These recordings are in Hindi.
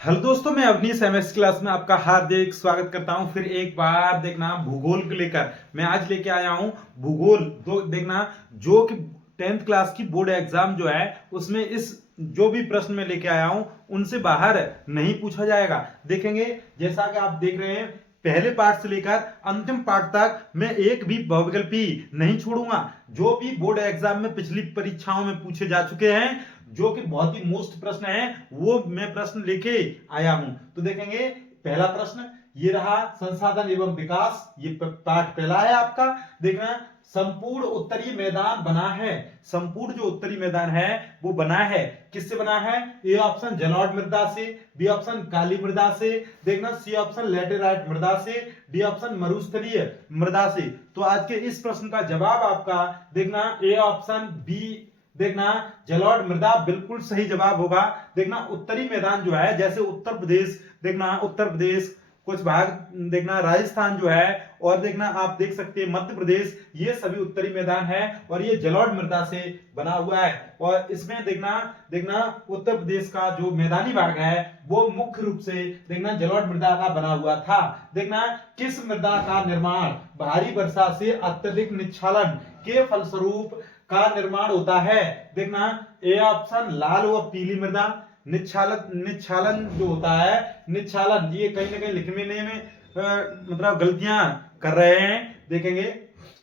हेलो दोस्तों, मैं अवनीश एमएस क्लास में आपका हार्दिक स्वागत करता हूं। फिर एक बार देखना भूगोल को लेकर मैं आज लेके आया हूं। भूगोल दो देखना जो कि 10th क्लास की बोर्ड एग्जाम जो है उसमें इस जो भी प्रश्न मैं लेके आया हूं उनसे बाहर नहीं पूछा जाएगा। देखेंगे जैसा कि आप देख रहे हैं, पहले पार्ट से लेकर अंतिम पार्ट तक मैं एक भी बहुविकल्पी नहीं छोड़ूंगा। जो भी बोर्ड एग्जाम में पिछली परीक्षाओं में पूछे जा चुके हैं, जो कि बहुत ही मोस्ट प्रश्न है, वो मैं प्रश्न लेके आया हूं। तो देखेंगे पहला प्रश्न ये रहा, संसाधन एवं विकास, ये पार्ट पहला है आपका। देखना संपूर्ण उत्तरीय मैदान बना है। संपूर्ण जो उत्तरी मैदान है वो बना है, किससे बना है? ए ऑप्शन जलौढ़ मृदा से, बी ऑप्शन काली मृदा से, देखना सी ऑप्शन लैटेराइट मृदा से, डी ऑप्शन मरुस्थलीय मृदा से। तो आज के इस प्रश्न का जवाब आपका देखना ए ऑप्शन बी, देखना जलौढ़ मृदा बिल्कुल सही जवाब होगा। देखना उत्तरी मैदान जो है, जैसे उत्तर प्रदेश, देखना उत्तर प्रदेश, कुछ भाग देखना राजस्थान जो है, और देखना आप देख सकते हैं मध्य प्रदेश, ये सभी उत्तरी मैदान है और ये जलौढ़ मृदा से बना हुआ है। और इसमें देखना देखना उत्तर प्रदेश का जो मैदानी भाग है वो मुख्य रूप से देखना जलौढ़ मृदा का बना हुआ था। देखना किस मृदा का निर्माण भारी वर्षा से अत्यधिक निच्छालन के फलस्वरूप का निर्माण होता है? देखना ए ऑप्शन लाल व पीली मृदा। निच्छालन निच्छालन जो होता है, निच्छालन, ये कहीं ना कहीं लिखने में मतलब गलतियां कर रहे हैं। देखेंगे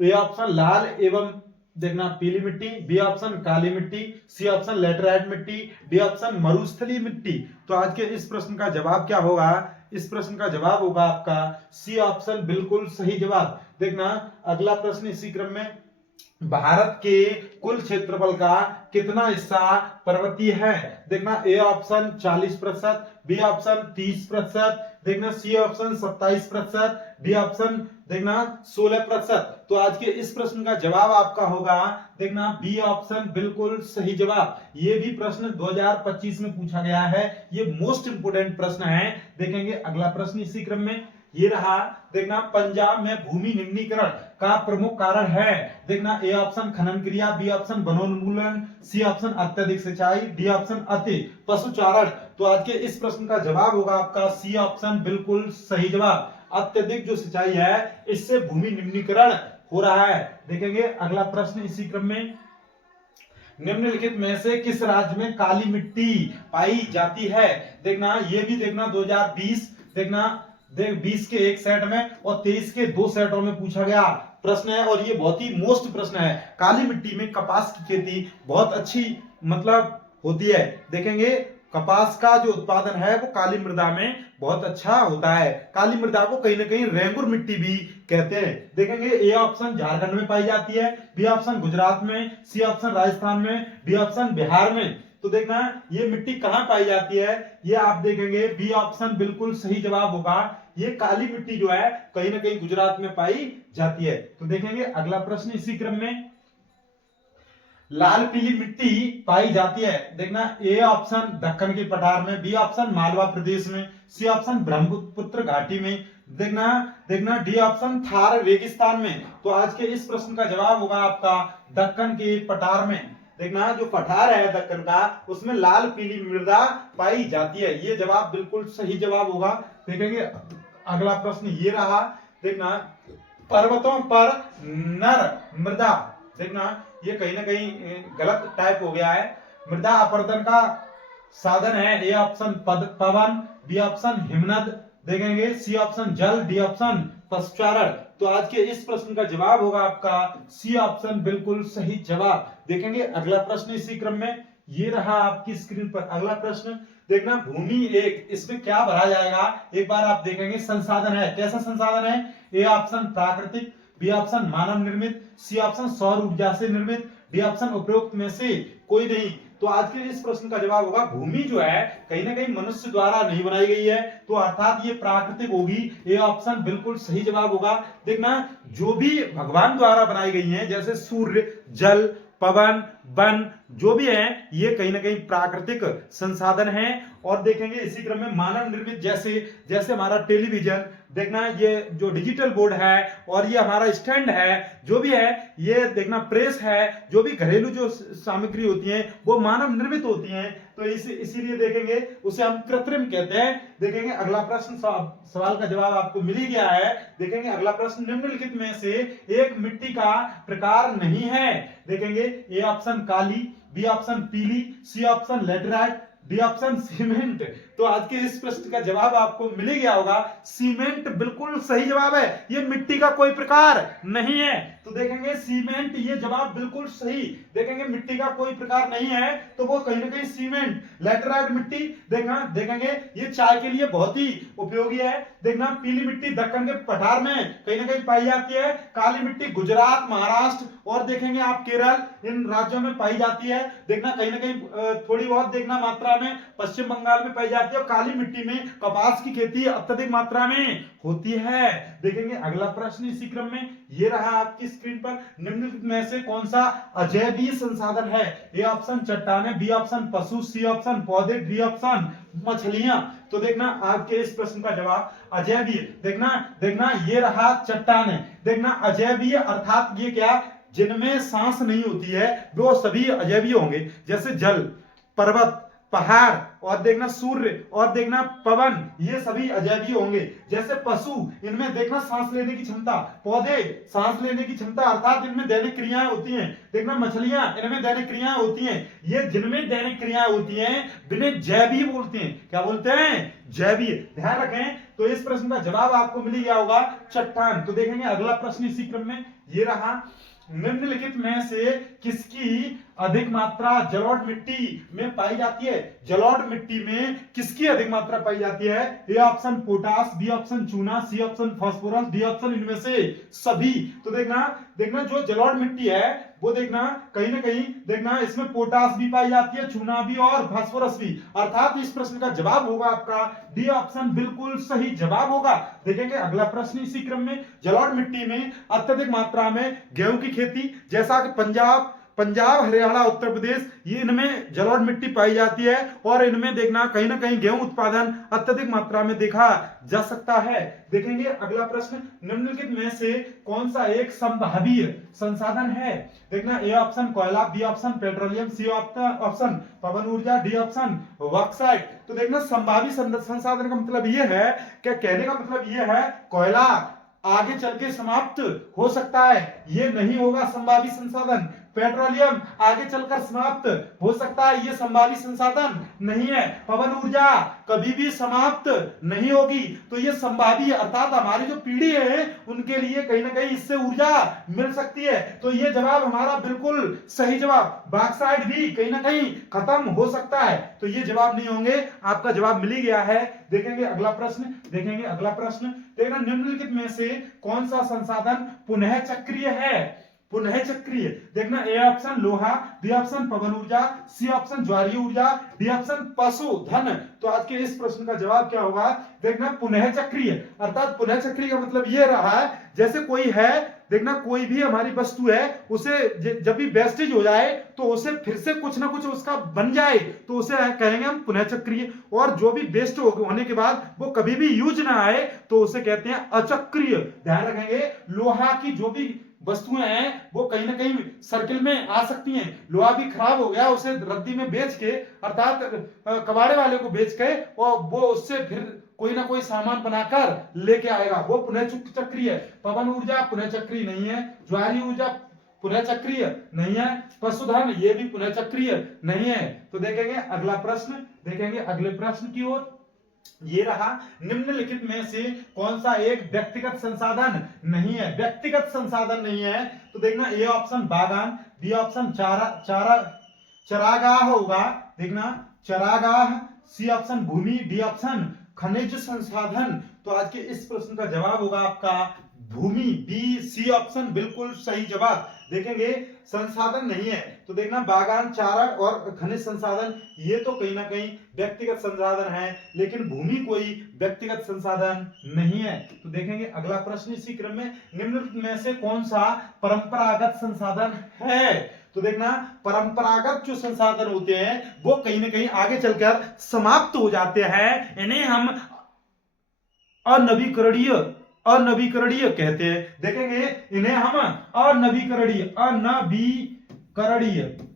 ए ऑप्शन लाल एवं देखना पीली मिट्टी, बी ऑप्शन काली मिट्टी, सी ऑप्शन लैटेराइट मिट्टी, डी ऑप्शन मरुस्थलीय मिट्टी। तो आज के इस प्रश्न का जवाब क्या होगा? इस प्रश्न का जवाब होगा आपका सी ऑप्शन बिल्कुल सही जवाब। देखना अगला प्रश्न इसी क्रम में, भारत के कुल क्षेत्रफल का कितना हिस्सा पर्वतीय है? देखना ए ऑप्शन 40%, बी ऑप्शन 30%, देखना सी ऑप्शन 27%, डी ऑप्शन देखना 16%। तो आज के इस प्रश्न का जवाब आपका होगा देखना बी ऑप्शन बिल्कुल सही जवाब। ये भी प्रश्न 2025 में पूछा गया है, ये मोस्ट इंपोर्टेंट प्रश्न है। देखेंगे अगला प्रश्न इसी क्रम में, ये रहा, देखना पंजाब में भूमि निम्नीकरण का प्रमुख कारण है। देखना ए ऑप्शन खनन क्रिया, बी ऑप्शन वनोन्मूलन, सी ऑप्शन अत्यधिक सिंचाई, डी ऑप्शन अति पशुचारण। तो आज के इस प्रश्न का जवाब होगा आपका सी ऑप्शन बिल्कुल सही जवाब। अत्यधिक जो सिंचाई है इससे भूमि निम्नीकरण हो रहा है। देखेंगे अगला प्रश्न इसी क्रम में, निम्नलिखित में से किस राज्य में काली मिट्टी पाई जाती है? देखना ये भी देखना 2020 देखना 20 के एक सेट में और 23 के दो सेटों में पूछा गया प्रश्न है, और ये बहुत ही मोस्ट प्रश्न है। काली मिट्टी में कपास की खेती बहुत अच्छी मतलब होती है। देखेंगे कपास का जो उत्पादन है वो काली मृदा में बहुत अच्छा होता है। काली मृदा को कहीं ना कहीं रेंगुर मिट्टी भी कहते हैं। देखेंगे ए ऑप्शन झारखंड में पाई जाती है, बी ऑप्शन गुजरात में, सी ऑप्शन राजस्थान में, डी ऑप्शन बिहार में। तो देखना ये मिट्टी कहां पाई जाती है, ये आप देखेंगे बी ऑप्शन बिल्कुल सही जवाब होगा। ये काली मिट्टी जो है कहीं ना कहीं गुजरात में पाई जाती है। तो देखेंगे अगला प्रश्न इसी क्रम में, लाल पीली मिट्टी पाई जाती है। देखना ए ऑप्शन दक्कन के पठार में, बी ऑप्शन मालवा प्रदेश में, सी ऑप्शन ब्रह्मपुत्र घाटी में, देखना देखना डी ऑप्शन थार रेगिस्तान में। तो आज के इस प्रश्न का जवाब होगा आपका दक्कन के पठार में। देखना जो पठार है दक्कन का उसमें लाल पीली मृदा पाई जाती है, ये जवाब बिल्कुल सही जवाब होगा। देखेंगे अगला प्रश्न ये रहा, देखना पर्वतों पर नर मृदा, देखना ये कहीं ना कहीं गलत टाइप हो गया है। मृदा अपरदन का साधन है, ए ऑप्शन पवन, बी ऑप्शन हिमनद, देखेंगे सी ऑप्शन जल, डी ऑप्शन पशुचारण। तो आज के इस प्रश्न का जवाब होगा आपका सी ऑप्शन बिल्कुल सही जवाब। देखेंगे अगला प्रश्न इसी क्रम में, ये रहा आपकी स्क्रीन पर अगला प्रश्न। देखना भूमि एक, इसमें क्या भरा जाएगा एक बार आप देखेंगे। संसाधन है, कैसा संसाधन है? ए ऑप्शन प्राकृतिक, बी ऑप्शन मानव निर्मित, सी ऑप्शन सौर ऊर्जा से निर्मित, डी ऑप्शन उपरोक्त में से कोई नहीं। तो आज के इस प्रश्न का जवाब होगा भूमि जो है कहीं ना कहीं मनुष्य द्वारा नहीं बनाई गई है, तो अर्थात ये प्राकृतिक होगी। ये ऑप्शन बिल्कुल सही जवाब होगा। देखना जो भी भगवान द्वारा बनाई गई है, जैसे सूर्य, जल, पवन, वन जो भी है ये कहीं ना कहीं प्राकृतिक संसाधन है। और देखेंगे इसी क्रम में मानव निर्मित, जैसे जैसे हमारा टेलीविजन देखना, ये जो डिजिटल बोर्ड है और ये हमारा स्टैंड है जो भी है, ये देखना प्रेस है, जो भी घरेलू जो सामग्री होती है वो मानव निर्मित होती हैं। तो इसीलिए देखेंगे उसे हम कृत्रिम कहते हैं। देखेंगे अगला प्रश्न, सवाल का जवाब आपको मिल ही गया है। देखेंगे अगला प्रश्न, निम्नलिखित में से एक मिट्टी का प्रकार नहीं है। देखेंगे ए ऑप्शन काली, बी ऑप्शन पीली, C option laterite, D option cement. तो आज के इस प्रश्न का जवाब आपको मिल ही गया होगा, सीमेंट बिल्कुल सही जवाब है। ये मिट्टी का कोई प्रकार नहीं है। तो देखेंगे सीमेंट, ये जवाब बिल्कुल सही। देखेंगे मिट्टी का कोई प्रकार नहीं है तो वो कहीं ना कहीं सीमेंट, लैटेराइट मिट्टी देखना, देखेंगे ये चाय के लिए बहुत ही उपयोगी है। देखना पीली मिट्टी दक्कन के पठार में कहीं ना कहीं पाई जाती है, काली मिट्टी गुजरात, महाराष्ट्र और देखेंगे आप केरल, इन राज्यों में पाई जाती है। देखना कहीं ना कहीं थोड़ी बहुत देखना मात्रा में पश्चिम बंगाल में पाई जाती है। और काली मिट्टी में कपास की खेती अत्यधिक मात्रा में होती है। देखेंगे अगला प्रश्न इसी क्रम में, ये रहा आपकी स्क्रीन पर, निम्नलिखित में से कौन सा अजैवीय संसाधन है। ए ऑप्शन चट्टाने, बी ऑप्शन पशु, सी ऑप्शन पौधे, डी ऑप्शन मछलियां। तो देखना आपके इस प्रश्न का जवाब अजैवीय, देखना देखना ये रहा चट्टाने। देखना अजैवीय अर्थात ये क्या, जिनमें सांस नहीं होती है वो सभी अजैवीय होंगे। जैसे जल, पर्वत, पहाड़ और देखना सूर्य और देखना पवन, ये सभी अजैवीय होंगे। जैसे पशु, इनमें देखना सांस लेने की क्षमता, पौधे सांस लेने की क्षमता अर्थात इनमें दैनिक क्रियाएं होती हैं। देखना मछलियां, इनमें दैनिक क्रियाएं होती हैं। ये जिनमें दैनिक क्रियाएं होती हैं जिन्हें जैवीय बोलते हैं। क्या बोलते हैं? जैवीय। ध्यान रखें। तो इस प्रश्न का जवाब आपको मिल गया होगा चट्टान। तो देखेंगे अगला प्रश्न इसी क्रम में, ये रहा, निम्नलिखित में से किसकी अधिक मात्रा जलोढ़ मिट्टी में पाई जाती है। जलोढ़ मिट्टी में किसकी अधिक मात्रा पाई जाती है। A option potash, B option चूना, C option phosphorus, D option इनमें से सभी। तो देखना देखना जो जलोढ़ मिट्टी है वो देखना कहीं ना कहीं देखना इसमें पोटास भी पाई जाती है, चूना भी और फास्फोरस भी। अर्थात इस प्रश्न का जवाब होगा आपका डी ऑप्शन बिल्कुल सही जवाब होगा। देखेंगे अगला प्रश्न इसी क्रम में, जलोढ़ मिट्टी में अत्यधिक मात्रा में गेहूं की खेती, जैसा कि पंजाब, हरियाणा, उत्तर प्रदेश, ये इनमें जलोढ़ मिट्टी पाई जाती है और इनमें देखना कहीं ना कहीं गेहूं उत्पादन अत्यधिक मात्रा में देखा जा सकता है। देखेंगे अगला प्रश्न, निम्नलिखित में से कौन सा एक संभावित संसाधन है। देखना ए ऑप्शन कोयला, B option petroleum, C option पवन ऊर्जा, डी ऑप्शन बॉक्साइट। तो देखना संभावित संसाधन का मतलब ये है, क्या कहने का मतलब ये है, कोयला आगे चल के समाप्त हो सकता है, ये नहीं होगा संभावित संसाधन। पेट्रोलियम आगे चलकर समाप्त हो सकता है, ये संभावित संसाधन नहीं है। पवन ऊर्जा कभी भी समाप्त नहीं होगी, तो ये संभावित अर्थात हमारी जो पीढ़ी है उनके लिए कहीं ना कहीं इससे ऊर्जा मिल सकती है। तो ये जवाब हमारा बिल्कुल सही जवाब। बॉक्साइट भी कहीं ना कहीं खत्म हो सकता है, तो ये जवाब नहीं होंगे। आपका जवाब मिल ही गया है। देखेंगे अगला प्रश्न, देखेंगे अगला प्रश्न, देखना निम्नलिखित में से कौन सा संसाधन पुनः चक्रीय है। पुनः चक्रीय, देखना ए ऑप्शन लोहा, बी ऑप्शन पवन ऊर्जा, सी ऑप्शन ज्वारीय ऊर्जा, डी ऑप्शन पशुधन। तो आज के इस प्रश्न का जवाब क्या होगा। देखना पुनः चक्रीय अर्थात पुनः चक्रीय का मतलब यह रहा है, जैसे कोई है, देखना कोई भी हमारी वस्तु है, उसे जब भी वेस्टेज हो जाए तो उसे फिर से कुछ ना कुछ उसका बन जाए तो उसे कहेंगे हम पुनः चक्रीय। और जो भी वेस्ट होने के बाद वो कभी भी यूज ना आए तो उसे कहते हैं अचक्रीय। ध्यान रखेंगे, लोहा की जो भी वस्तुएं हैं वो कहीं ना कहीं सर्किल में आ सकती हैं। लोहा भी खराब हो गया, उसे रद्दी में बेच के अर्थात कबाड़े वाले को बेच के और वो उससे फिर कोई ना कोई सामान बनाकर लेके आएगा, वो पुनः चक्रीय है। पवन ऊर्जा पुनः चक्रीय नहीं है, ज्वारीय ऊर्जा पुनः चक्रीय नहीं है, पशुधन ये भी पुनः चक्रीय नहीं है। तो देखेंगे अगला प्रश्न, देखेंगे अगले प्रश्न की ओर, ये रहा, निम्नलिखित में से कौन सा एक व्यक्तिगत संसाधन नहीं है। व्यक्तिगत संसाधन नहीं है तो देखना ए ऑप्शन बागान, बी ऑप्शन चरागाह होगा, देखना चरागाह, सी ऑप्शन भूमि, डी ऑप्शन खनिज संसाधन। तो आज के इस प्रश्न का जवाब होगा आपका भूमि, बी सी ऑप्शन बिल्कुल सही जवाब। देखेंगे संसाधन नहीं है तो देखना बागान, चारा और खनिज संसाधन ये तो कहीं ना कहीं व्यक्तिगत संसाधन है, लेकिन भूमि कोई व्यक्तिगत संसाधन नहीं है। तो देखेंगे अगला प्रश्न इसी क्रम में, निम्नलिखित में से कौन सा परंपरागत संसाधन है। तो देखना परंपरागत जो संसाधन होते हैं वो कहीं ना कहीं आगे चलकर समाप्त हो जाते हैं, इन्हें हम अनवीकरणीय अनवीकरणीय कहते हैं। देखेंगे इन्हें हम अनवीकरणीय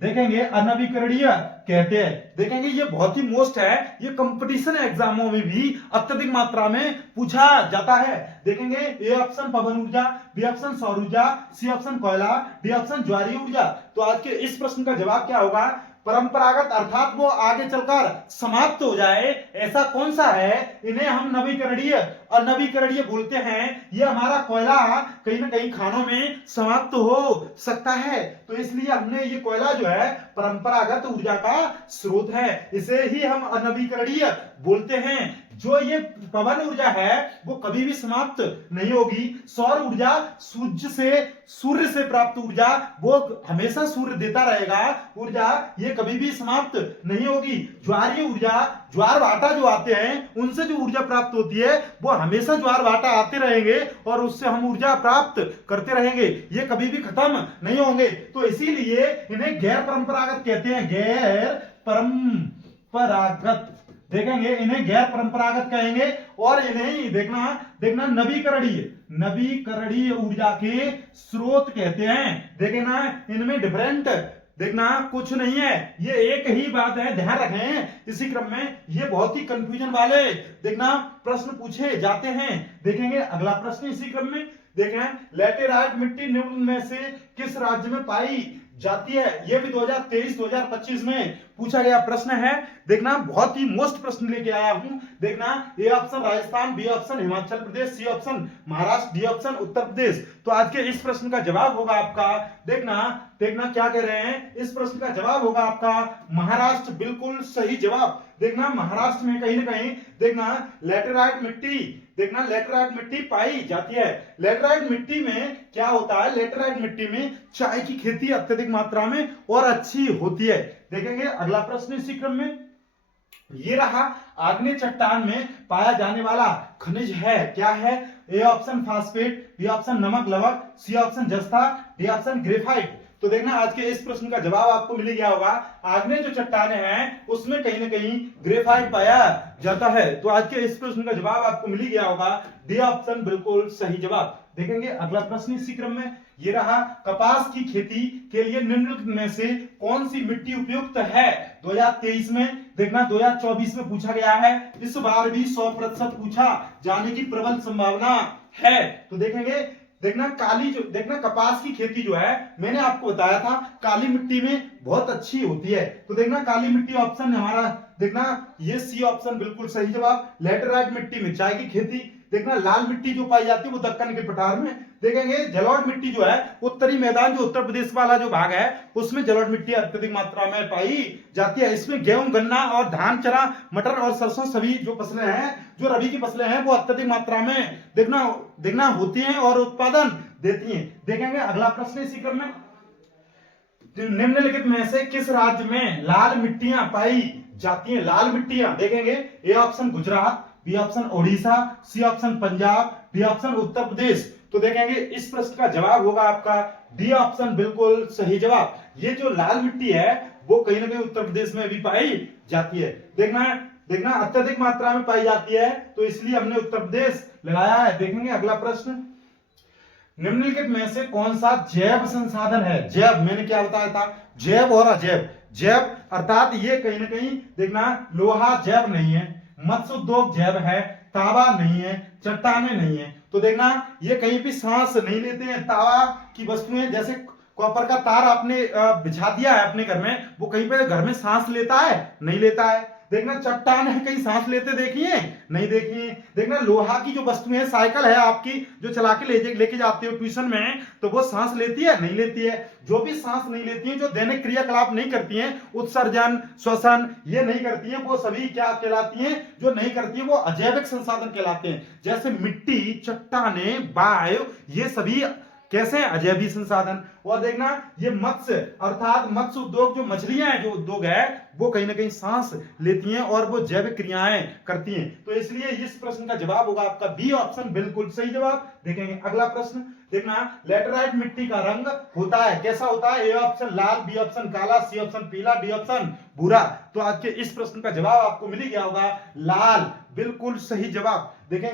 देखेंगे, अनवीकरणीय कहते हैं। देखेंगे ये बहुत ही मोस्ट है, ये कंपटीशन एग्जामों में भी अत्यधिक मात्रा में पूछा जाता है। देखेंगे ए ऑप्शन पवन ऊर्जा, बी ऑप्शन सौर ऊर्जा, सी ऑप्शन कोयला, डी ऑप्शन ज्वारीय ऊर्जा। तो आज के इस प्रश्न का जवाब क्या होगा? परंपरागत अर्थात वो आगे चलकर समाप्त हो जाए ऐसा कौन सा है, इन्हें हम नवीकरणीय अनवीकरणीय बोलते हैं। ये हमारा कोयला कहीं ना कहीं खानों में समाप्त हो सकता है, तो इसलिए हमने ये कोयला जो है परंपरागत ऊर्जा का स्रोत है, इसे ही हम अनवीकरणीय बोलते हैं। जो ये पवन ऊर्जा है वो कभी भी समाप्त नहीं होगी। सौर ऊर्जा सूर्य से प्राप्त ऊर्जा, वो हमेशा सूर्य देता रहेगा ऊर्जा, ये कभी भी समाप्त नहीं होगी। ज्वारीय ऊर्जा, ज्वार भाटा जो आते हैं उनसे जो ऊर्जा प्राप्त होती है वो हमेशा ज्वार भाटा आते रहेंगे और उससे हम ऊर्जा प्राप्त करते रहेंगे, ये कभी भी खत्म नहीं होंगे। तो इसीलिए इन्हें गैर परंपरागत कहते हैं, गैर परंपरागत। देखेंगे इन्हें गैर परंपरागत कहेंगे और इन्हें देखना नवीकरणीय ऊर्जा के स्रोत कहते हैं। देखना इनमें डिफरेंट देखना कुछ नहीं है, ये एक ही बात है, ध्यान रखें। इसी क्रम में ये बहुत ही कंफ्यूजन वाले देखना प्रश्न पूछे जाते हैं। देखेंगे अगला प्रश्न इसी क्रम में, देखें लैटेराइट मिट्टी निम्न में से किस राज्य में पाई जाती है? ये भी 2023-2025 में पूछा गया प्रश्न है। देखना बहुत ही मोस्ट प्रश्न लेके आया हूं। देखना A option Rajasthan, B option Himachal Pradesh, C option Maharashtra, D option Uttar Pradesh. तो आज के इस प्रश्न का जवाब होगा आपका, देखना क्या कह रहे हैं, इस प्रश्न का जवाब होगा आपका महाराष्ट्र, बिल्कुल सही जवाब। देखना महाराष्ट्र में कहीं ना कहीं लैटेराइट मिट्टी पाई जाती है। लैटेराइट मिट्टी में क्या होता है? लैटेराइट मिट्टी में चाय की खेती अत्यधिक मात्रा में और अच्छी होती है। देखेंगे अगला प्रश्न इसी क्रम में, ये रहा आग्नेय चट्टान में पाया जाने वाला खनिज है, क्या है? A option phosphate, B option नमक लवक, सी ऑप्शन जस्ता, डी ऑप्शन ग्रेफाइट। तो देखना आज के इस प्रश्न का जवाब आपको मिल गया होगा। आग्नेय जो चट्टाने हैं उसमें कहीं ना कहीं ग्रेफाइट पाया जाता है। तो आज के इस प्रश्न का जवाब आपको मिल गया होगा, डी ऑप्शन बिल्कुल सही जवाब। देखेंगे अगला प्रश्न इसी क्रम में, ये रहा कपास की खेती के लिए निम्नलिखित में से कौन सी मिट्टी उपयुक्त है? 2023 में 2024 में पूछा गया है, इस बार भी 100% पूछा जाने की प्रबल संभावना है। तो देखना कपास की खेती जो है मैंने आपको बताया था काली मिट्टी में बहुत अच्छी होती है। तो देखना काली मिट्टी ऑप्शन हमारा ये सी ऑप्शन बिल्कुल सही जवाब। लैटेराइट मिट्टी में चाय की खेती। देखना लाल मिट्टी जो पाई जाती है वो दक्कन के पठार में। देखेंगे जलोढ़ मिट्टी जो है उत्तरी मैदान जो उत्तर प्रदेश वाला जो भाग है उसमें जलोढ़ मिट्टी अत्यधिक मात्रा में पाई जाती है। इसमें गेहूं, गन्ना और धान, चना, मटर और सरसों सभी जो फसलें हैं, जो रबी की फसलें हैं, वो अत्यधिक मात्रा में देखना होती हैं और उत्पादन देती हैं। देखेंगे अगला प्रश्न इसी क्रम में, निम्नलिखित में से किस राज्य में लाल मिट्टियां पाई जाती हैं? लाल मिट्टियां देखेंगे A option Gujarat, B option Odisha, C option Punjab, D option Uttar Pradesh. तो देखेंगे इस प्रश्न का जवाब होगा आपका डी ऑप्शन बिल्कुल सही जवाब। ये जो लाल मिट्टी है वो कहीं ना कहीं उत्तर प्रदेश में भी पाई जाती है। देखना अत्यधिक मात्रा में पाई जाती है, तो इसलिए हमने उत्तर प्रदेश लगाया है। देखेंगे अगला प्रश्न, निम्नलिखित में से कौन सा जैव संसाधन है? जैव मैंने क्या बताया था, जैव और अजैव। जैव अर्थात ये कहीं ना कहीं लोहा जैव नहीं है, मत्स्य उद्योग जैव है, तावा नहीं है, चट्टाने नहीं है। तो देखना ये कहीं भी सांस नहीं लेते हैं। तावा की वस्तुएं जैसे कॉपर का तार आपने बिछा दिया है अपने घर में, वो कहीं पे घर में सांस लेता है? नहीं लेता है। देखना चट्टान है, कहीं सांस लेते देखिए? नहीं देखिए। देखना लोहा की जो वस्तुएं है, साइकिल है आपकी जो चला के लेके जाते हो ट्यूशन में, तो वो सांस लेती है? नहीं लेती है। जो भी सांस नहीं लेती है, जो दैनिक क्रियाकलाप नहीं करती हैं, उत्सर्जन, श्वसन ये नहीं करती हैं, वो सभी क्या कहलाती हैं? जो नहीं करती है वो अजैविक संसाधन कहलाते हैं। जैसे मिट्टी, चट्टाने, वायु, ये सभी कैसे? अजैविक संसाधन। और देखना ये मत्स्य अर्थात मत्स्य उद्योग, जो मछलियां हैं, जो उद्योग है, वो कहीं ना कहीं सांस लेती हैं और वो जैविक क्रियाएं करती हैं। तो इसलिए इस प्रश्न का जवाब होगा आपका बी ऑप्शन, बिल्कुल सही जवाब। देखेंगे अगला प्रश्न। देखना लेटराइट मिट्टी का रंग होता है, कैसा होता है? ए ऑप्शन लाल, बी ऑप्शन काला, सी ऑप्शन पीला, डी ऑप्शन भूरा। तो आज के इस प्रश्न का जवाब आपको मिल ही गया होगा, लाल, बिल्कुल सही जवाब। देखेंगे